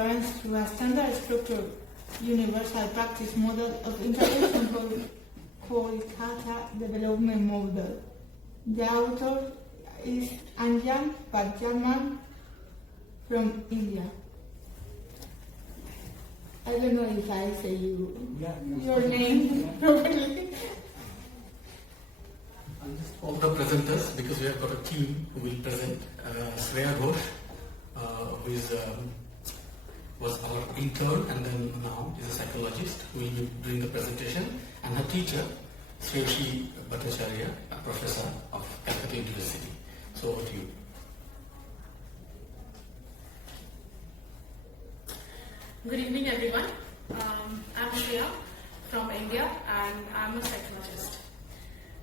parents through a standard structured universal practice model of intervention called Kolkata Development Model. The author is Anjan Bhattacharya from India. I don't know if I say your name properly. All the presenters, because we have got a team who will present. Shreya Ghosh, who was our intern and then now is a psychologist who will be doing the presentation, and her teacher, Anjan Bhattacharya, a professor of Kolkata University. So over to you. Good evening, everyone. I'm Shreya from India and I'm a psychologist.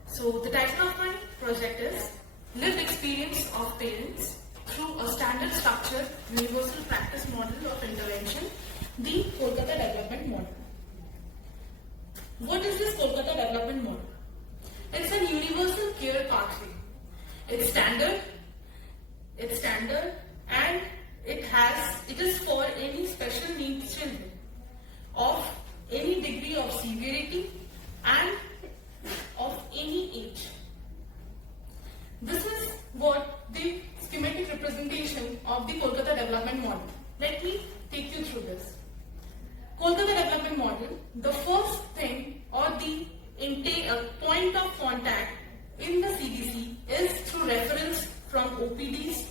So the title of my project is Lived Experience of Parents through a Standard Structured Universal Practice Model of Intervention, the Kolkata Development Model. What is this Kolkata Development Model? It's a universal care pathway. It's standard and it is for any special needs children of any degree of severity and of any age. This is what the schematic representation of the Kolkata Development Model. Let me take you through this. Kolkata Development Model, the first thing or the point of contact in the CDC is through reference from OPDs,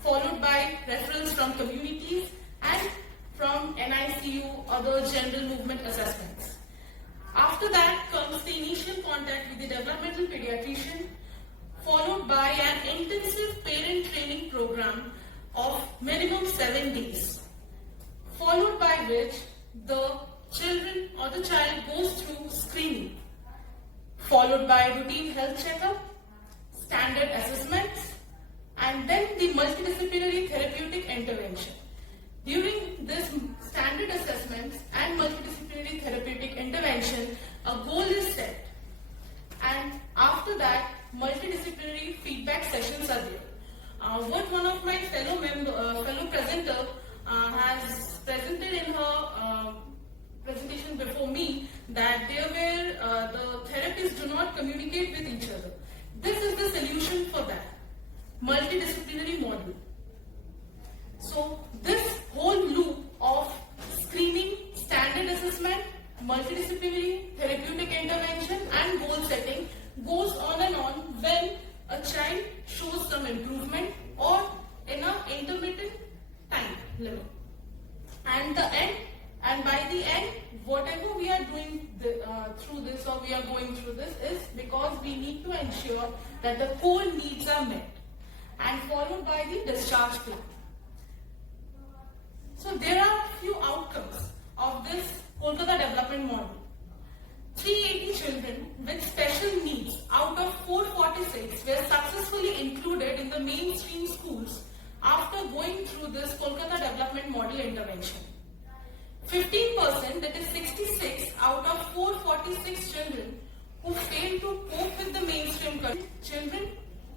followed by reference from communities and from NICU, other general movement assessments. After that comes the initial contact with the developmental pediatrician, followed by an intensive parent training program of minimum 7 days, followed by which the children or the child goes through screening, followed by routine health checkup, standard assessments, and then the multidisciplinary therapeutic intervention. During this standard assessments and multidisciplinary therapeutic intervention, a goal is set, and after that, multidisciplinary feedback sessions are there. What one of my fellow presenter has presented in her presentation before me, that there where the therapists do not communicate with each other. This is the solution for that. Multidisciplinary model. So this whole loop of screening, standard assessment, multidisciplinary therapeutic intervention and goal setting goes on and on when a child shows some improvement or in an intermittent time limit. And by the end, whatever we are doing through this or we are going through this is because we need to ensure that the core needs are met, and followed by the discharge plan. So there are few outcomes of this Kolkata Development Model. 380 children with special needs out of 446 were successfully included in the mainstream schools after going through this Kolkata Development Model intervention. 15%, that is 66 out of 446 children who fail to cope with the mainstream curriculum, children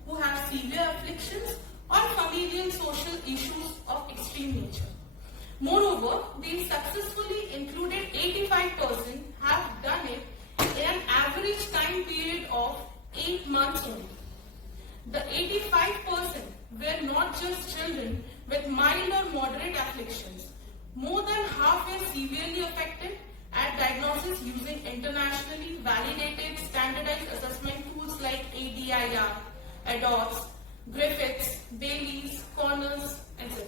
who have severe afflictions or familial social issues of extreme nature. Moreover, we successfully included 85% have done it in an average time period of 8 months only. The 85% were not just children with mild or moderate afflictions. More than half were severely affected at diagnosis using internationally validated standardized assessment tools like ADIR, ADOS, Griffiths, Bailey's, Connors, etc.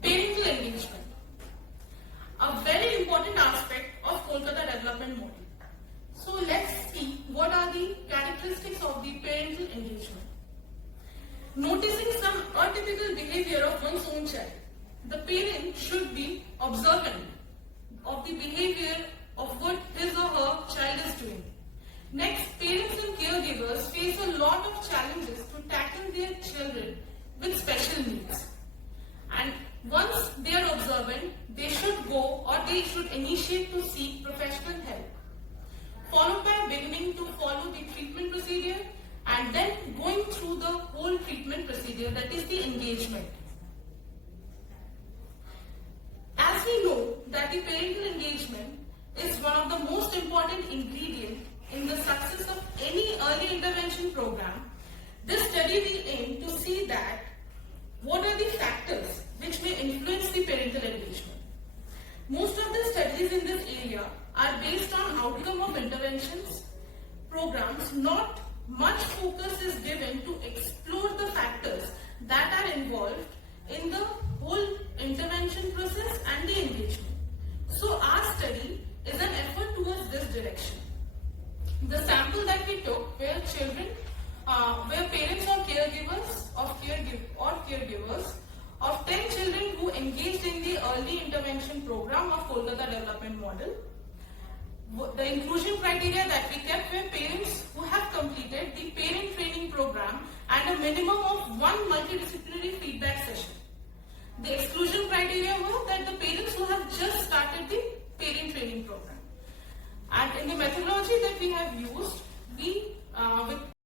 Parental engagement. A very important aspect of Kolkata Development Model. So let's see what are the characteristics of the parental engagement. Noticing some atypical behavior of one's own child, the parent should be observant of the behavior of what his or her child is doing. Next, parents and caregivers face a lot of challenges to tackle their children with special needs. And once they are observant, they should go or they should initiate to seek professional help. Followed by beginning to follow the treatment procedure and then going through the whole treatment procedure, that is important ingredient in the success of any early intervention program, this study will aim to see that what are the factors which may influence the parental engagement. Most of the studies in this area are based on outcome of interventions programs. Not much focus is given to explore the factors that are involved in the whole intervention process and the engagement. So our study is an effort towards this direction. The sample that we took were children, were parents or caregivers of 10 children who engaged in the early intervention program of Kolkata Development Model. The inclusion criteria that we kept were parents who have completed the parent training program and a minimum of one multidisciplinary feedback session. The exclusion criteria were that the parents who have just started the parent training program. And in the methodology that we have used, we with